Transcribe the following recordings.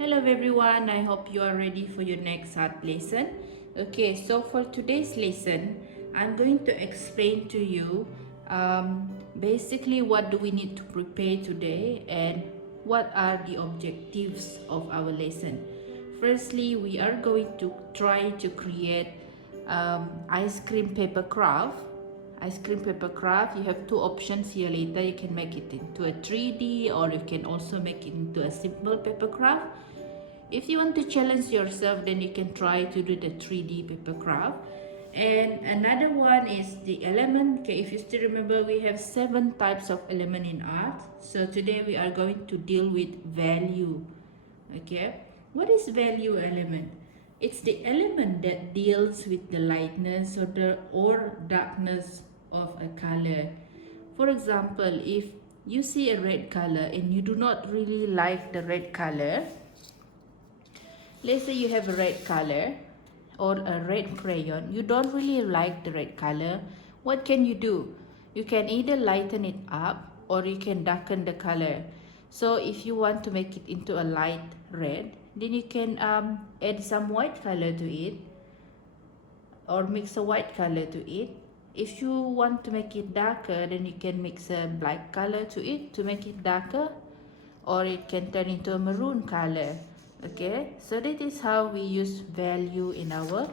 Hello everyone, I hope you are ready for your next art lesson. Okay, so for today's lesson, I'm going to explain to you basically what do we need to prepare today and what are the objectives of our lesson. Firstly, we are going to try to create ice cream paper craft. Ice cream paper craft, you have two options here. Later you can make it into a 3D or you can also make it into a simple paper craft. If you want to challenge yourself, then you can try to do the 3D paper craft. And another one is the element. Okay, if you still remember, we have 7 types of element in art. So today we are going to deal with value. Okay, what is value element? It's the element that deals with the lightness or darkness of a color. For example, if you see a red color and you do not really like the red color, let's say you have a red color or a red crayon, you don't really like the red color, what can you do? You can either lighten it up or you can darken the color. So if you want to make it into a light red, then you can add some white color to it or mix a white color to it. If you want to make it darker, then you can mix a black color to it to make it darker, or it can turn into a maroon color. Okay, so that is how we use value in our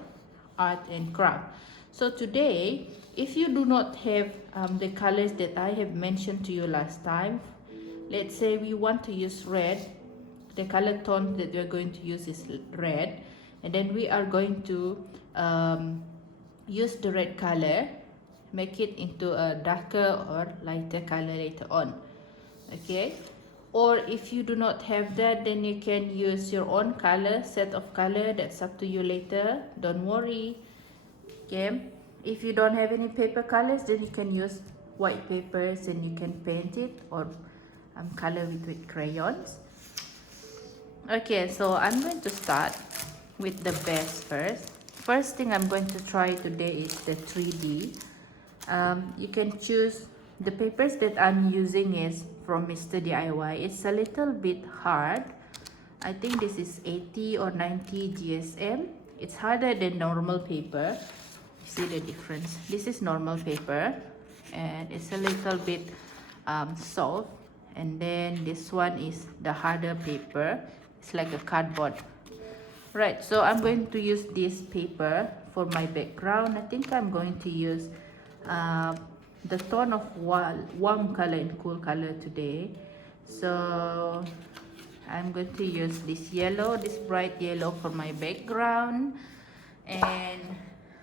art and craft. So today, if you do not have the colors that I have mentioned to you last time, let's say we want to use red, the color tone that we are going to use is red, and then we are going to use the red color, make it into a darker or lighter color later on. Okay, or if you do not have that, then you can use your own color, set of color. That's up to you later, don't worry. Okay, if you don't have any paper colors, then you can use white papers and you can paint it or color it with crayons. Okay, so I'm going to start with the base first. First thing I'm going to try today is the 3D. You can choose the papers that I'm using is from Mr. DIY. It's a little bit hard. I think this is 80 or 90 GSM. It's harder than normal paper. See the difference? This is normal paper and it's a little bit soft, and then this one is the harder paper. It's like a cardboard. Right, so I'm going to use this paper for my background. I think I'm going to use the tone of warm color and cool color today. So I'm going to use this yellow, this bright yellow for my background. And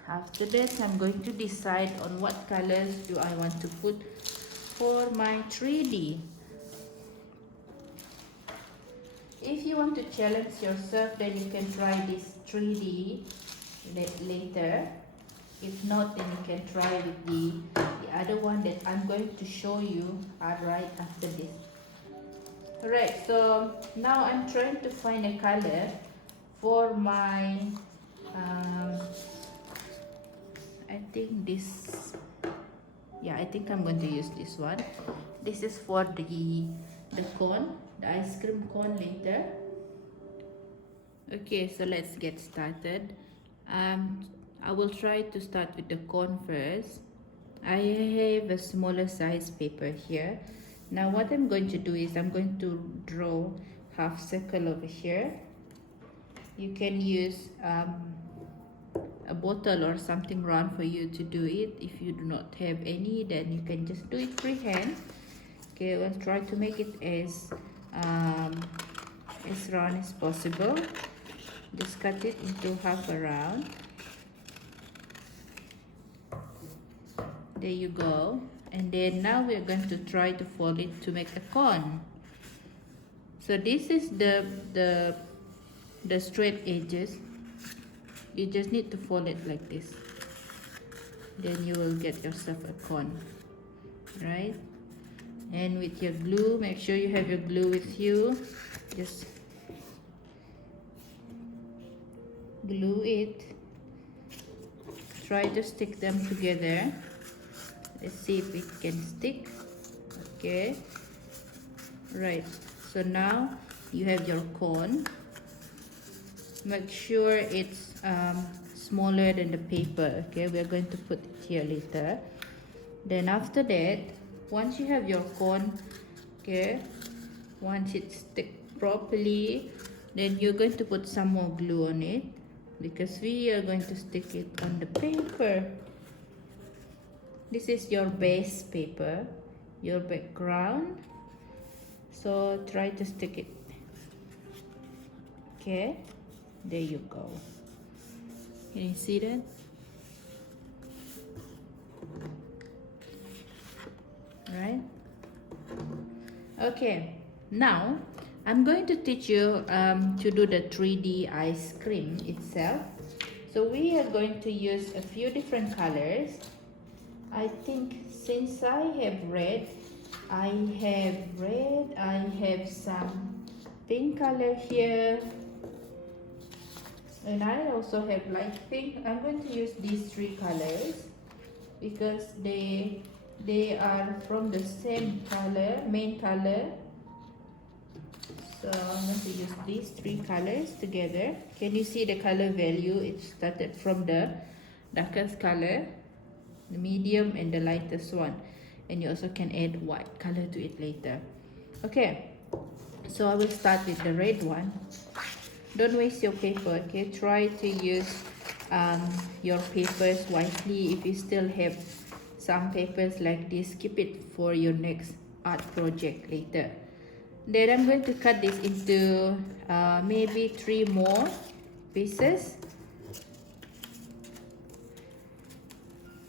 after that, I'm going to decide on what colors do I want to put for my 3D. If you want to challenge yourself, then you can try this 3D later. If not, then you can try with the other one that I'm going to show you right after this. Alright, so now I'm trying to find a color for my I think this, yeah, I think I'm going to use this one. This is for the cone, the ice cream cone later. Okay, so let's get started. I will try to start with the cone first. I have a smaller size paper here. Now what I'm going to do is I'm going to draw half circle over here. You can use a bottle or something round for you to do it. If you do not have any, then you can just do it freehand. Okay, we'll try to make it as round as possible. Just cut it into half a round. There you go. And then now we're going to try to fold it to make a cone. So this is the straight edges. You just need to fold it like this. Then you will get yourself a cone, right? And with your glue, make sure you have your glue with you. Just glue it. Try to stick them together. Let's see if it can stick. Okay, right, so now you have your cone. make sure it's smaller than the paper. Okay, we're going to put it here later. Then after that, once you have your cone, okay, once it stick properly, then you're going to put some more glue on it, because we are going to stick it on the paper. This is your base paper, your background, so try to stick it. Okay, there you go. Can you see that? Right? Okay, now I'm going to teach you to do the 3D ice cream itself. So we are going to use a few different colors. I think since I have red, I have some pink color here, and I also have light pink. I'm going to use these three colors because they are from the same color, main color. So I'm going to use these three colors together. Can you see the color value? It started from the darkest color, the medium, and the lightest one. And you also can add white color to it later. Okay, so I will start with the red one. Don't waste your paper, okay? Try to use your papers wisely. If you still have some papers like this, keep it for your next art project later. Then I'm going to cut this into maybe 3 more pieces.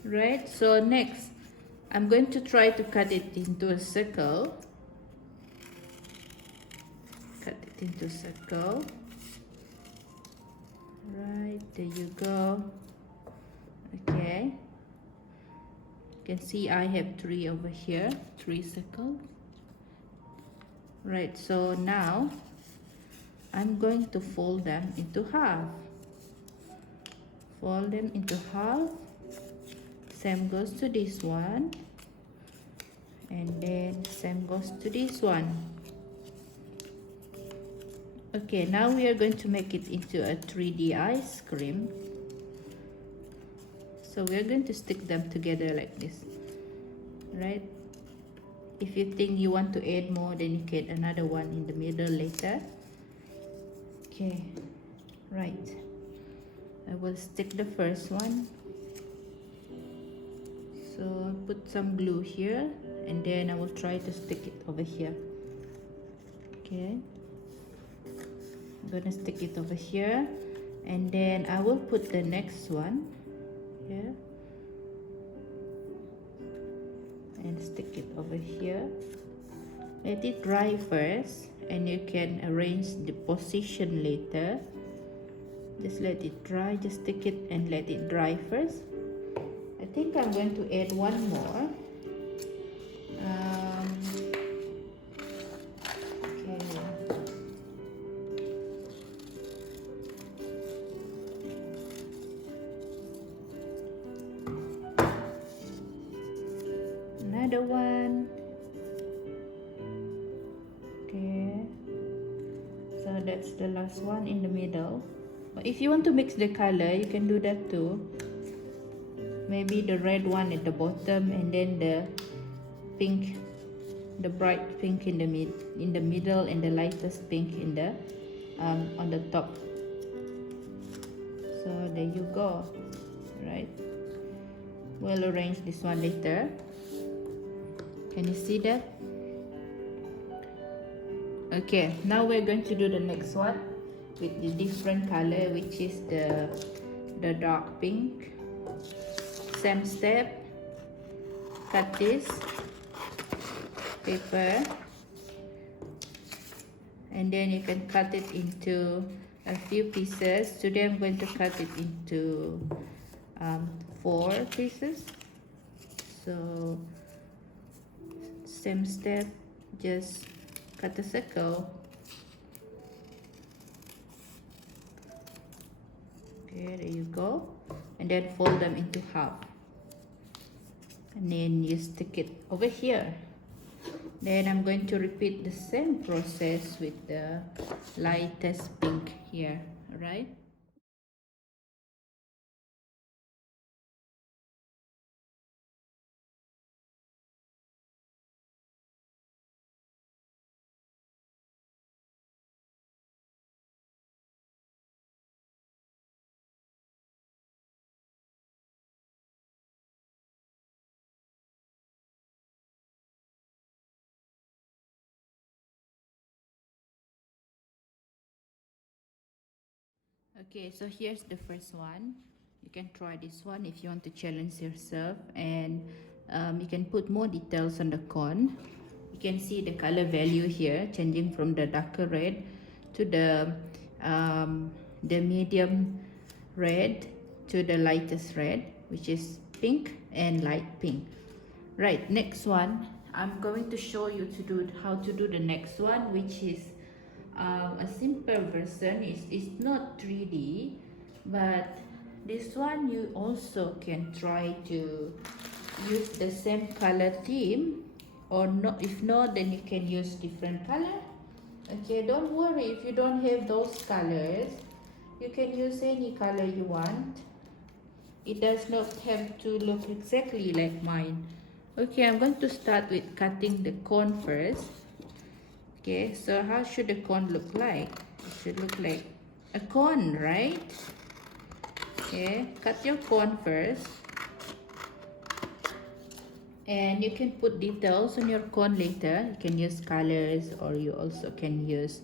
Right, so next I'm going to try to cut it into a circle. Cut it into a circle. Right, there you go. Okay, you can see I have 3 over here, 3 circles. Right, so now I'm going to fold them into half. Fold them into half. Same goes to this one, and then same goes to this one. Okay, now we are going to make it into a 3D ice cream. So we are going to stick them together like this, right? If you think you want to add more, then you get another one in the middle later. Okay, right. I will stick the first one. So put some glue here, and then I will try to stick it over here. Okay, I'm gonna stick it over here, and then I will put the next one here and stick it over here. Let it dry first, and you can arrange the position later. Just let it dry, just stick it and let it dry first. I think I'm going to add one more. Okay. Another one. Okay. So that's the last one in the middle. But if you want to mix the color, you can do that too. Maybe the red one at the bottom, and then the pink, the bright pink in the middle, and the lightest pink in the on the top. So there you go. Right, we'll arrange this one later. Can you see that? Okay, now we're going to do the next one with the different color, which is the dark pink. Same step, cut this paper, and then you can cut it into a few pieces. Today I'm going to cut it into 4 pieces. So same step, just cut a circle. Okay, there you go. And then fold them into half, and then you stick it over here. Then I'm going to repeat the same process with the lightest pink here, alright? Okay, so here's the first one. You can try this one if you want to challenge yourself, and you can put more details on the cone. You can see the color value here changing from the darker red to the medium red to the lightest red, which is pink and light pink. Right, next one. I'm going to show you to do how to do the next one, which is a simple version. It's not 3D, but this one you also can try to use the same color theme, or not. If not, then you can use different color. Okay, don't worry if you don't have those colors. You can use any color you want. It does not have to look exactly like mine. Okay, I'm going to start with cutting the cone first. Okay, so how should the cone look like? It should look like a cone, right? Okay, cut your cone first. And you can put details on your cone later. You can use colors, or you also can use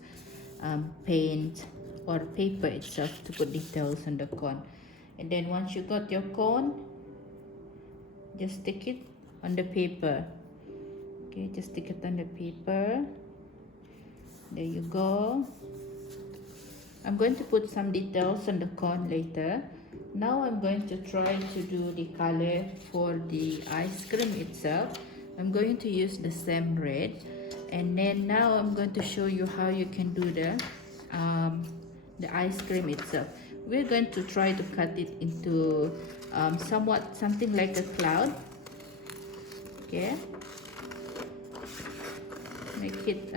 paint or paper itself to put details on the cone. And then once you got your cone, just stick it on the paper. Okay, just stick it on the paper. There you go. I'm going to put some details on the cone later. Now I'm going to try to do the color for the ice cream itself. I'm going to use the same red, and then now I'm going to show you how you can do the ice cream itself. We're going to try to cut it into something like a cloud. Okay, make it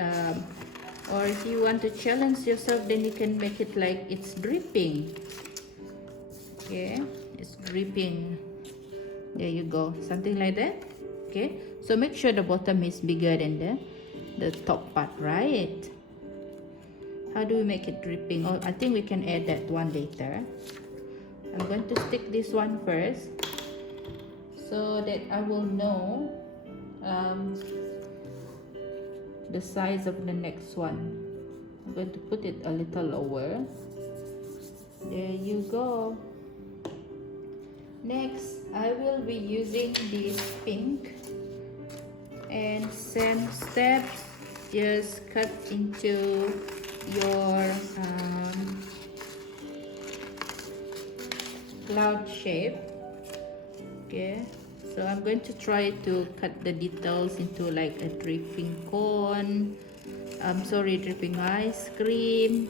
or if you want to challenge yourself, then you can make it like it's dripping. Okay, it's dripping. There you go, something like that. Okay, so make sure the bottom is bigger than the top part, right? How do we make it dripping? Oh, I think we can add that one later. I'm going to stick this one first so that I will know the size of the next one. I'm going to put it a little lower. There you go. Next, I will be using this pink, and same steps, just cut into your cloud shape. Okay, so I'm going to try to cut the details into like a dripping cone. Sorry, dripping ice cream.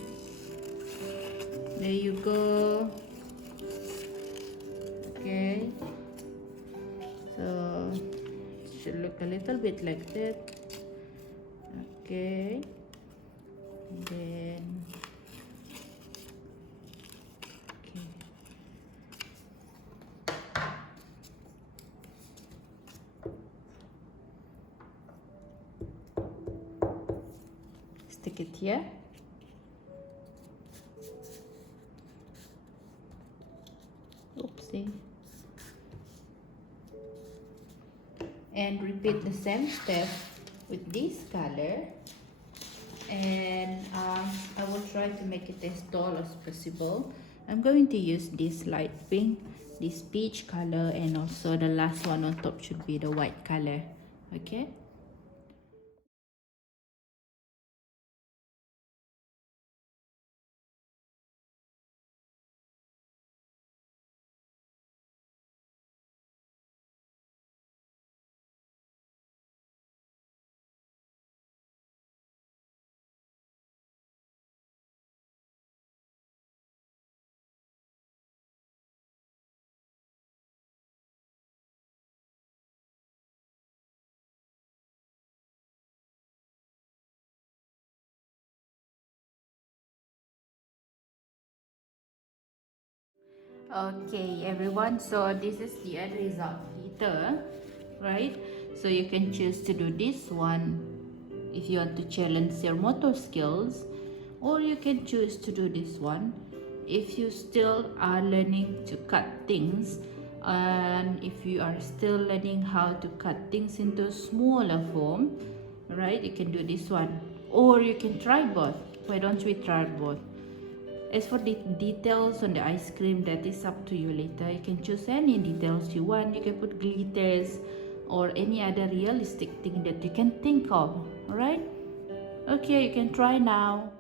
There you go. Okay, so it should look a little bit like that. Okay, and then okay. Stick it here. Oopsie. And repeat the same step with this color, and I will try to make it as tall as possible. I'm going to use this light pink, this peach color, and also the last one on top should be the white color. Okay. Okay, everyone, so this is the end result later, right? So you can choose to do this one if you want to challenge your motor skills, or you can choose to do this one if you still are learning to cut things, and if you are still learning how to cut things into smaller form, right? You can do this one, or you can try both. Why don't we try both? As for the details on the ice cream, that is up to you later. You can choose any details you want. You can put glitters or any other realistic thing that you can think of. Alright? Okay, you can try now.